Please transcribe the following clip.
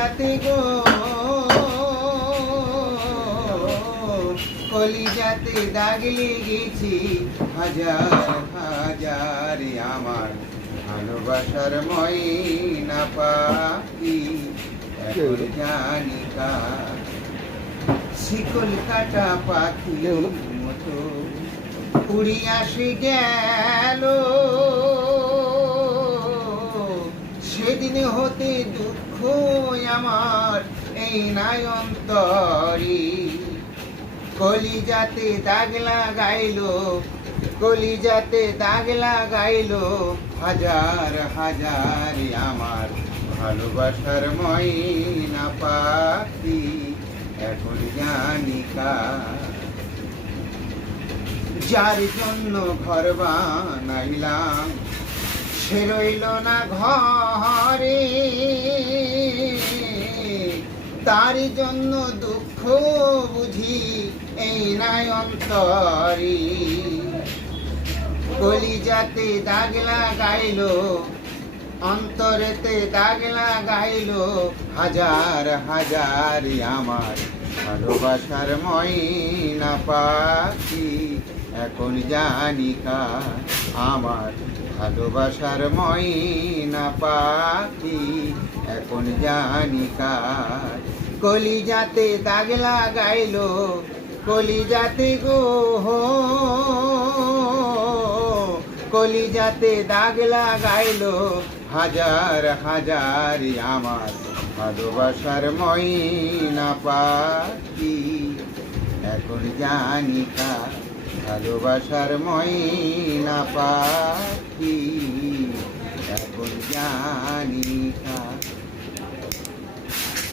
কলিজাতে গো কলিজাতে দাগ লেগেছে হাজার হাজার আমার ভালোবাসার ময়না পাখি এখন জানি কার শিকল কাটা পাখির মতো উড়ি আসে গেল সেদিন হতে দুঃখ আমার এই নাই অন্তরে কলিজাতে দাগ লাগাইলো কলিজাতে দাগ লাগাইলো হাজার হাজার আমার ভালোবাসার ময়না পাখি এখন জানি কার যার জন্য ঘর বানাইলাম সে রইল না ঘরে তার জন্য দুঃখ বুঝি এই নাই অন্তরে কলিজাতে দাগ লাগাইলো অন্তরেতে দাগ লাগাইলো হাজার হাজার আমার ভালোবাসার ময়না পাখি এখন জানি কার আমার ভালোবাসার ময়না পাখি এখন জানি কার কলিজাতে দাগ লাগাইলো কলিজাতে গো কলিজাতে দাগ লাগাইলো হাজার হাজার আমার ভালোবাসার ময়না পাখি এখন জানি কার ভালোবাসার ময়না পাখি এখন জানি কার।